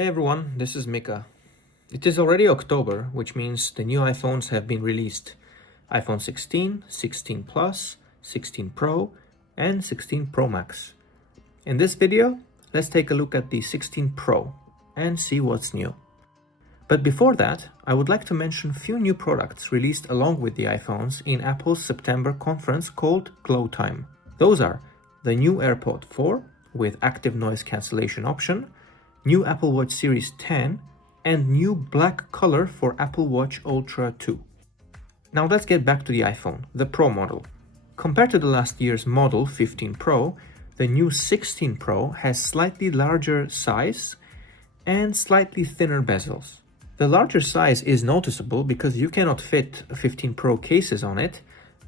Hey everyone, this is Mika. It is already October, which means the new iPhones have been released. iPhone 16, 16 Plus, 16 Pro, and 16 Pro Max. In this video, let's take a look at the 16 Pro and see what's new. But before that, I would like to mention a few new products released along with the iPhones in Apple's September conference called Glow Time. Those are the new AirPod 4 with active noise cancellation option, new Apple Watch Series 10, and new black color for Apple Watch Ultra 2. Now let's get back to the iPhone, the Pro model. Compared to the last year's model 15 Pro, the new 16 Pro has slightly larger size and slightly thinner bezels. The larger size is noticeable because you cannot fit 15 Pro cases on it.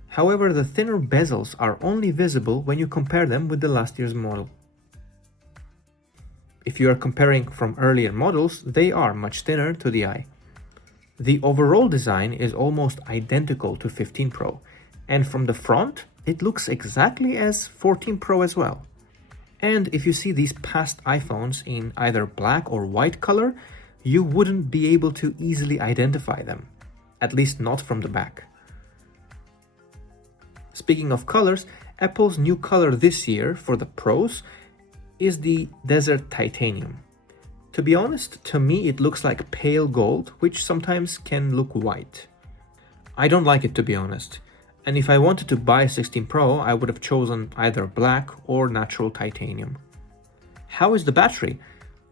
However, the thinner bezels are only visible when you compare them with the last year's model. If you are comparing from earlier models, they are much thinner to the eye. The overall design is almost identical to 15 Pro, and from the front, it looks exactly as 14 Pro as well. And if you see these past iPhones in either black or white color, you wouldn't be able to easily identify them, at least not from the back. Speaking of colors, Apple's new color this year for the Pros is the Desert Titanium. To be honest, to me it looks like pale gold, which sometimes can look white. I don't like it, to be honest, and if I wanted to buy a 16 Pro, I would have chosen either black or natural titanium. How is the battery?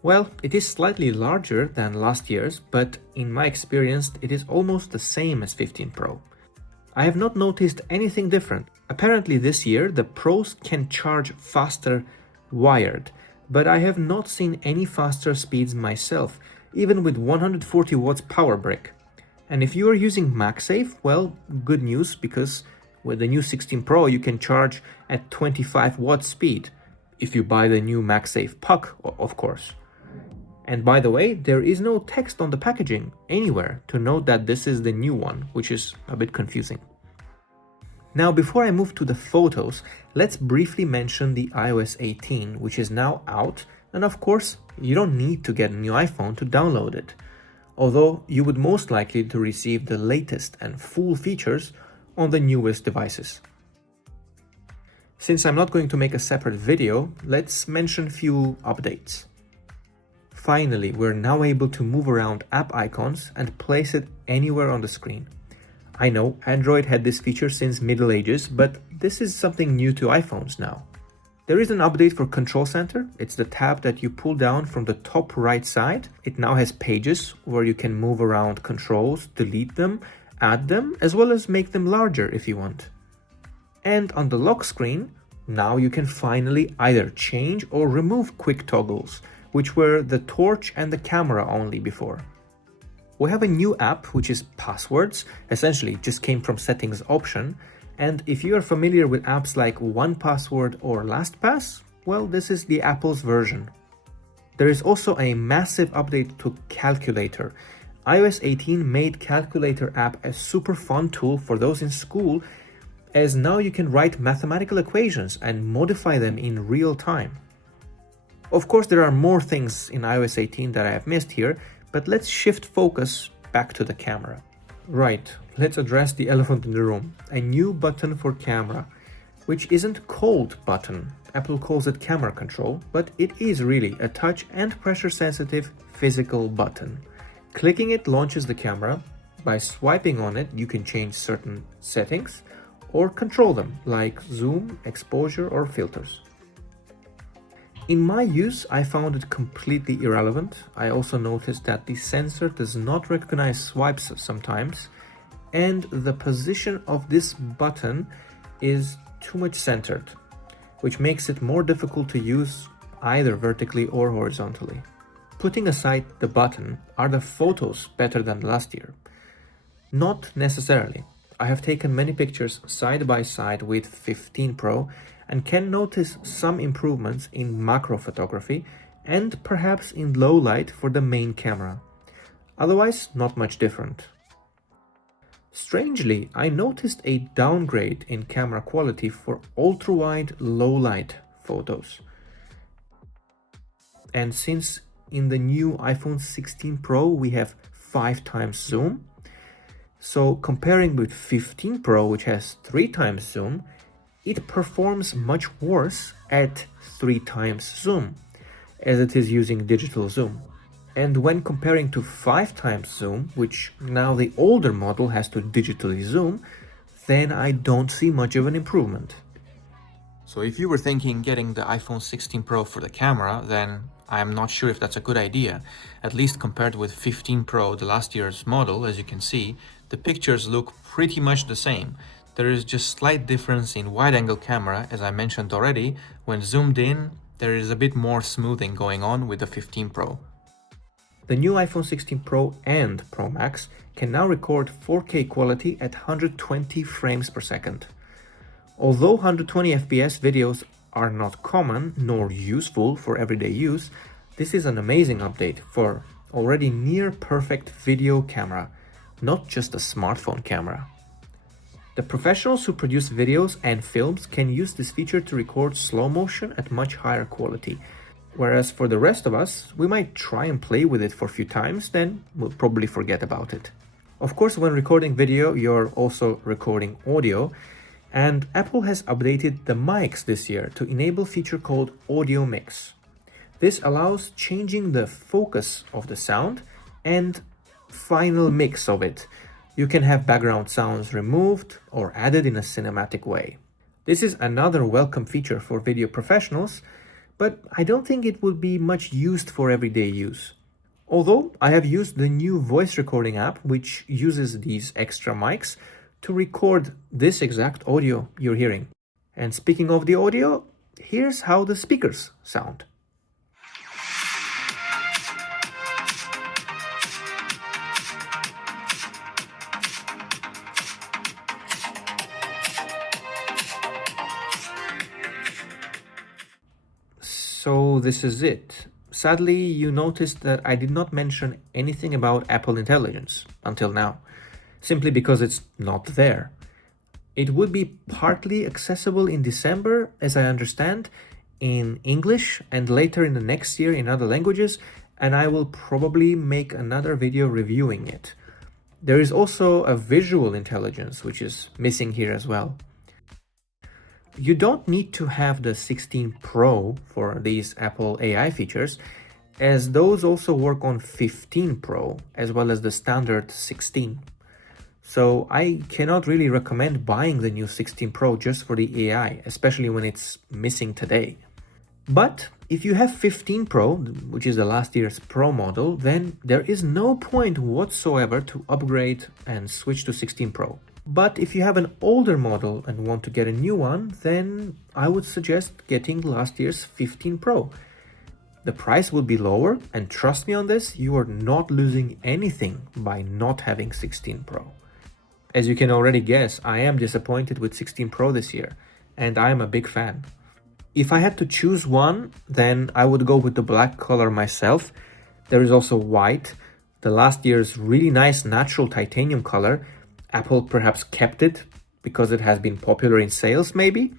Well, it is slightly larger than last year's, but in my experience it is almost the same as 15 Pro. I have not noticed anything different. Apparently this year the Pros can charge faster wired, but I have not seen any faster speeds myself, even with 140 watts power brick. And if you are using MagSafe, well, good news, because with the new 16 Pro you can charge at 25 watt speed, if you buy the new MagSafe puck, of course. And by the way, there is no text on the packaging anywhere to note that this is the new one, which is a bit confusing. Now, before I move to the photos, let's briefly mention the iOS 18, which is now out, and of course, you don't need to get a new iPhone to download it, although you would most likely to receive the latest and full features on the newest devices. Since I'm not going to make a separate video, let's mention a few updates. Finally, we're now able to move around app icons and place it anywhere on the screen. I know Android had this feature since Middle Ages, but this is something new to iPhones now. There is an update for Control Center. It's the tab that you pull down from the top right side. It now has pages where you can move around controls, delete them, add them, as well as make them larger if you want. And on the lock screen, now you can finally either change or remove quick toggles, which were the torch and the camera only before. We have a new app, which is Passwords, essentially just came from Settings option, and if you are familiar with apps like 1Password or LastPass, well, this is the Apple's version. There is also a massive update to Calculator. iOS 18 made Calculator app a super fun tool for those in school, as now you can write mathematical equations and modify them in real time. Of course, there are more things in iOS 18 that I have missed here, but let's shift focus back to the camera. Right, let's address the elephant in the room, a new button for camera, which isn't called button. Apple calls it camera control, but it is really a touch and pressure sensitive physical button. Clicking it launches the camera. By swiping on it, you can change certain settings or control them, like zoom, exposure, or filters. In my use, I found it completely irrelevant. I also noticed that the sensor does not recognize swipes sometimes, and the position of this button is too much centered, which makes it more difficult to use either vertically or horizontally. Putting aside the button, are the photos better than last year? Not necessarily. I have taken many pictures side by side with 15 Pro and can notice some improvements in macro photography and perhaps in low light for the main camera. Otherwise, not much different. Strangely, I noticed a downgrade in camera quality for ultra-wide low light photos. And since in the new iPhone 16 Pro, we have 5 times zoom. So comparing with 15 Pro, which has 3 times zoom, it performs much worse at 3 times zoom, as it is using digital zoom. And when comparing to 5 times zoom, which now the older model has to digitally zoom, then I don't see much of an improvement. So if you were thinking getting the iPhone 16 Pro for the camera, then I'm not sure if that's a good idea. At least compared with 15 Pro, the last year's model, as you can see, the pictures look pretty much the same. There is just slight difference in wide-angle camera, as I mentioned already. When zoomed in, there is a bit more smoothing going on with the 15 Pro. The new iPhone 16 Pro and Pro Max can now record 4K quality at 120 frames per second. Although 120 FPS videos are not common nor useful for everyday use, this is an amazing update for already near perfect video camera, not just a smartphone camera. The professionals who produce videos and films can use this feature to record slow motion at much higher quality, whereas for the rest of us, we might try and play with it for a few times, then we'll probably forget about it. Of course, when recording video, you're also recording audio, and Apple has updated the mics this year to enable a feature called Audio Mix. This allows changing the focus of the sound and final mix of it. You can have background sounds removed or added in a cinematic way. This is another welcome feature for video professionals, but I don't think it would be much used for everyday use. Although I have used the new voice recording app, which uses these extra mics to record this exact audio you're hearing. And speaking of the audio, here's how the speakers sound. So this is it. Sadly, you noticed that I did not mention anything about Apple Intelligence until now, simply because it's not there. It would be partly accessible in December, as I understand, in English and later in the next year in other languages, and I will probably make another video reviewing it. There is also a visual intelligence, which is missing here as well. You don't need to have the 16 Pro for these Apple AI features, as those also work on 15 Pro as well as the standard 16. So I cannot really recommend buying the new 16 Pro just for the AI, especially when it's missing today. But if you have 15 Pro, which is the last year's Pro model, then there is no point whatsoever to upgrade and switch to 16 Pro. But if you have an older model and want to get a new one, then I would suggest getting last year's 15 Pro. The price will be lower, and trust me on this, you are not losing anything by not having 16 Pro. As you can already guess, I am disappointed with 16 Pro this year, and I am a big fan. If I had to choose one, then I would go with the black color myself. There is also white, the last year's really nice natural titanium color. Apple perhaps kept it because it has been popular in sales maybe.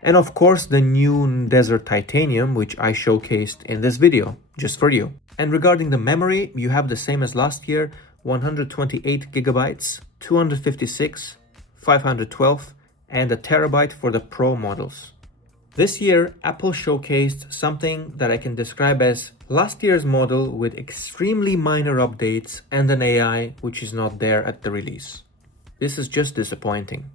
And of course the new desert titanium, which I showcased in this video, just for you. And regarding the memory, you have the same as last year, 128 gigabytes, 256, 512, and a terabyte for the Pro models. This year, Apple showcased something that I can describe as last year's model with extremely minor updates and an AI which is not there at the release. This is just disappointing.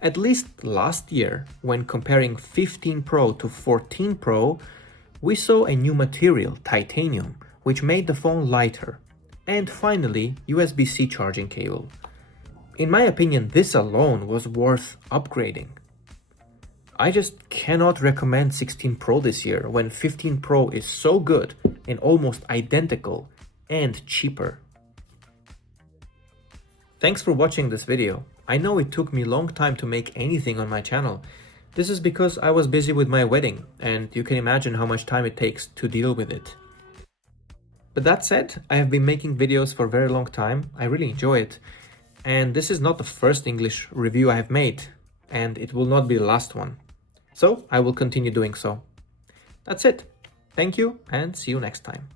At least last year, when comparing 15 Pro to 14 Pro, we saw a new material, titanium, which made the phone lighter. And finally, USB-C charging cable. In my opinion, this alone was worth upgrading. I just cannot recommend 16 Pro this year when 15 Pro is so good and almost identical and cheaper. Thanks for watching this video. I know it took me a long time to make anything on my channel. This is because I was busy with my wedding, and you can imagine how much time it takes to deal with it. But that said, I have been making videos for a very long time. I really enjoy it. And this is not the first English review I have made, and it will not be the last one. So I will continue doing so. That's it. Thank you, and see you next time.